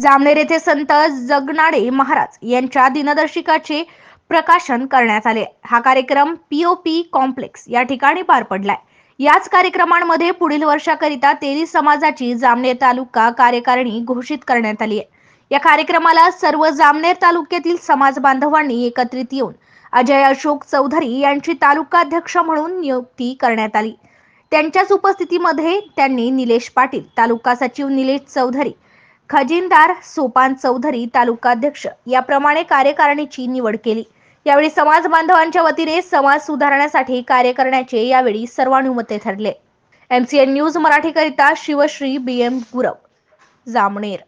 जामनेर येथे संत जगनाडे महाराज यांच्या दिनदर्शिकाचे प्रकाशन करण्यात आले। हा कार्यक्रम पीओपी कॉम्प्लेक्स या ठिकाणी पार पडलाय। याच कार्यक्रमांमध्ये पुढील वर्षाकरिता तेली समाजाची जामनेर तालुका कार्यकारिणी घोषित करण्यात आली आहे। या कार्यक्रमाला सर्व जामनेर तालुक्यातील समाज बांधवांनी एकत्रित येऊन अजय अशोक चौधरी यांची तालुका अध्यक्ष म्हणून नियुक्ती करण्यात आली। त्यांच्याच उपस्थितीमध्ये त्यांनी निलेश पाटील, तालुका सचिव निलेश चौधरी, खजिनदार सोपान चौधरी, तालुका अध्यक्ष याप्रमाणे कार्यकारिणीची निवड केली। यावेळी समाज बांधवांच्या वतीने समाज सुधारण्यासाठी कार्य करण्याचे यावेळी सर्वानुमते ठरले। MCN न्यूज मराठी करिता शिवश्री BM गुरव, जामनेर।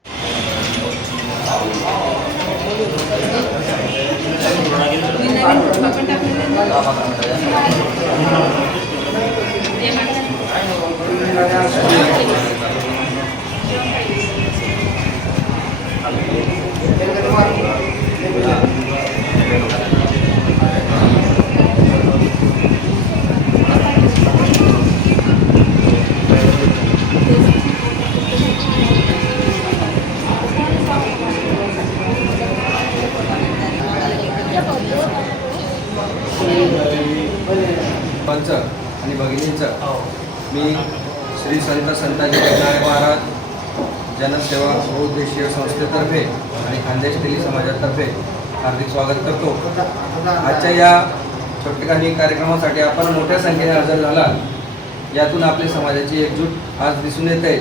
पंच आणि भगिनींचं मी श्री संताजी जगनाडे महाराज जनसेवा बहुउद्देशीय संस्थेतर्फे आणि खानदेश तेली समाजातर्फे हार्दिक स्वागत करतो। आजच्या या छोटेखानी कार्यक्रमासाठी आपण मोठ्या संख्येने हजर झाला, यातून आपल्या समाजाची एकजूट आज दिसून येते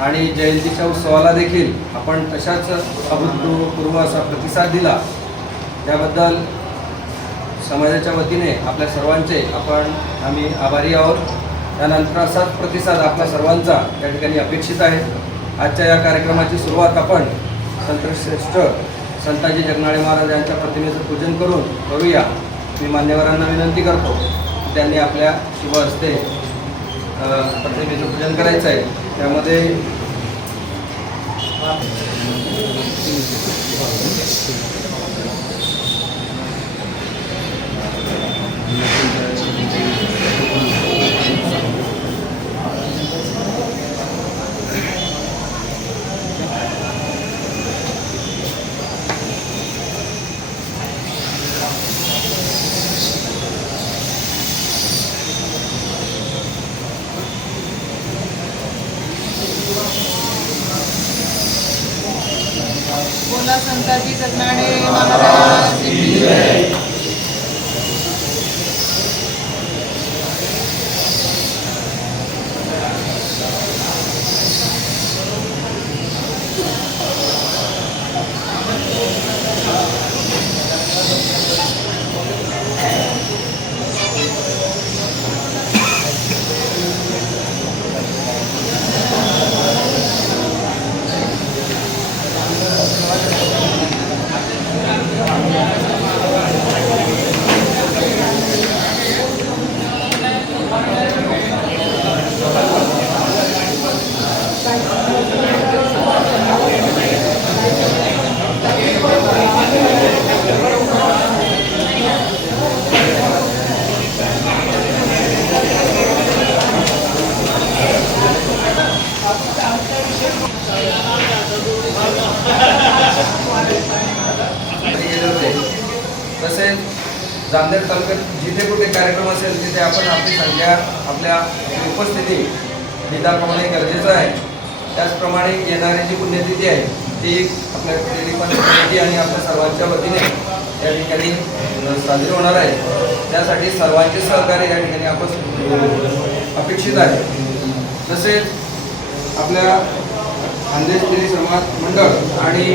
आणि जयंतीच्या उत्सवाला देखील आपण तशाच अभूतपूर्व असा प्रतिसाद दिला, त्याबद्दल समाजाच्या वतीने आपल्या सर्वांचे आम्ही आभारी आहोत। त्यानंतर असाच प्रतिसाद आपल्या सर्वांचा या ठिकाणी अपेक्षित आहे। आजच्या या कार्यक्रमाची सुरुवात आपण संतश्रेष्ठ संताजी जगनाडे महाराज यांच्या प्रतिमेचं पूजन करून करूया। मी मान्यवरांना विनंती करतो की त्यांनी आपल्या शुभ हस्ते प्रतिमेचं पूजन करायचं आहे। त्यामध्ये बोला संताजी जगनाडे महाराज की जय। तसेच जामनेर तालुक्यात जिथे कुठे कार्यक्रम असेल तिथे आपण आपली संख्या, आपल्या उपस्थिती निदान गरजेचं आहे। त्याचप्रमाणे येणारी जी पुण्यतिथी आहे ती आपल्या तेली पंचायती आणि आपल्या सर्वांच्या वतीने या ठिकाणी साजरी होणार आहे। त्यासाठी सर्वांचे सहकार्य या ठिकाणी आपण अपेक्षित आहे। तसेच आपल्या खानदेश तेली समाज मंडळ आणि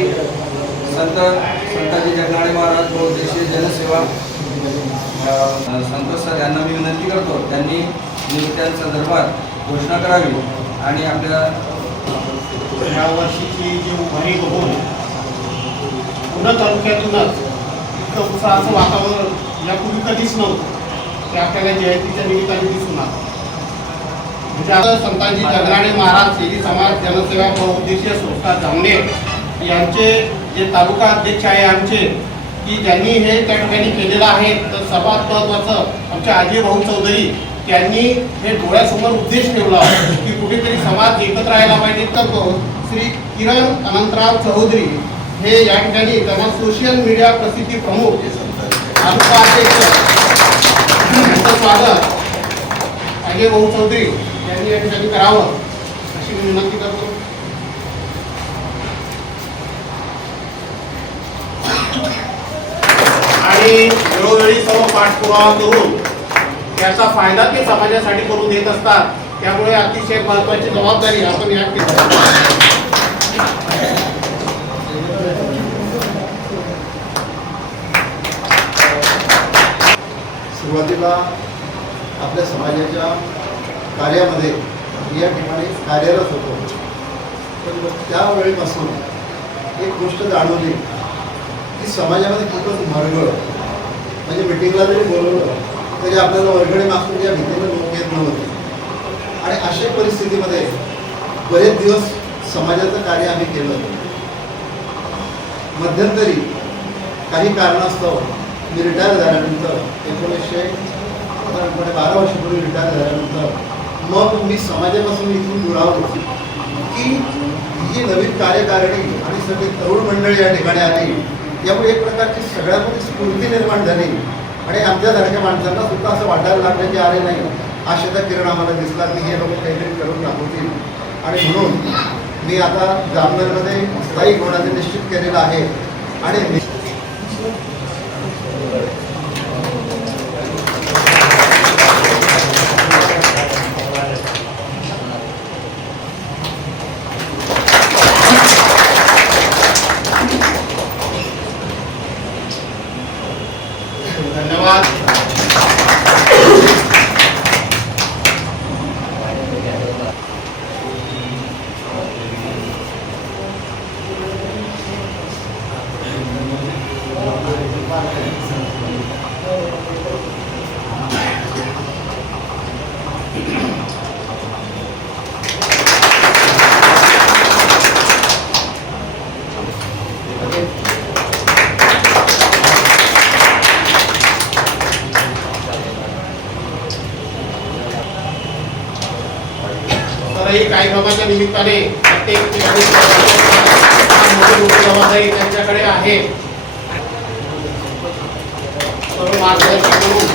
संताजी जगनाडे महाराज बहुउद्देशीय जनसेवा संतोष सर यांना मी विनंती करतो, त्यांनी नियुक्त्यांसंदर्भात घोषणा करावी आणि आपल्या या वर्षीची जी उभारी बघून पूर्ण तालुक्यातूनच इतकं उत्साहाचं वातावरण यापूर्वी कधीच नव्हतं, ते आपल्याला जयंतीच्या निमित्ताने दिसून आलं। म्हणजे आता संताजी जगनाडे महाराज तेली समाज जनसेवा बहुउद्देशीय संस्था जामनेर यांचे जे तालुका अध्यक्ष आहे आमचे, की ज्यांनी हे त्या ठिकाणी केलेलं आहे, तर सर्वात महत्त्वाचं आमचे अजय भाऊ चौधरी त्यांनी हे डोळ्यासमोर उद्देश ठेवला की कुठेतरी समाज आज एकत्र राहायला पाहिजे तर तो श्री किरण अनंतराव चौधरी हे या ठिकाणी त्यांना सोशल मीडिया प्रसिद्धी प्रमुख तालुका अध्यक्ष यांचं स्वागत अजय भाऊ चौधरी यांनी या ठिकाणी करावं अशी मी विनंती करतो. आणि वेळोवेळी सर्व पाठपुरावा करून त्याचा फायदा ते समाजासाठी करून देत असतात. त्यामुळे अतिशय महत्त्वाची जबाबदारी आपण या ठिकाणी सुरुवातीला आपल्या समाजाच्या कार्यामध्ये या ठिकाणी कार्यरत होतो. पण त्यावेळेपासून एक गोष्ट जाणवली की समाजामध्ये खूपच मरगळ, म्हणजे मिटिंगला जरी बोलवलं तरी आपल्याला वर्गणी मागून या भीतीने लोक येत नव्हते. आणि अशा परिस्थितीमध्ये बरेच दिवस समाजाचं कार्य आम्ही केलं. मध्यंतरी काही कारणास्तव मी रिटायर झाल्यानंतर 12 वर्षापूर्वी रिटायर झाल्यानंतर मग मी समाजापासून इथून दुरावलो की ही नवीन कार्यकारिणी आणि सगळी तरुण मंडळी या ठिकाणी आली. यामुळे एक प्रकारची सगळ्यांमध्ये स्फूर्ती निर्माण झाली आणि आमच्यासारख्या माणसांना सुद्धा असं वाटायला लागलं की अरे नाही, आशेचा किरण आम्हाला दिसला की हे लोक काहीतरी करून दाखवतील. आणि म्हणून मी आता जामनगरमध्ये स्थायिक होण्याचे निश्चित केलेलं आहे. आणि धन्यवाद. तरही काही कामाच्या निमित्ताने प्रत्येक जबाबदारी त्यांच्याकडे आहे. सर्व मार्गदर्शन करून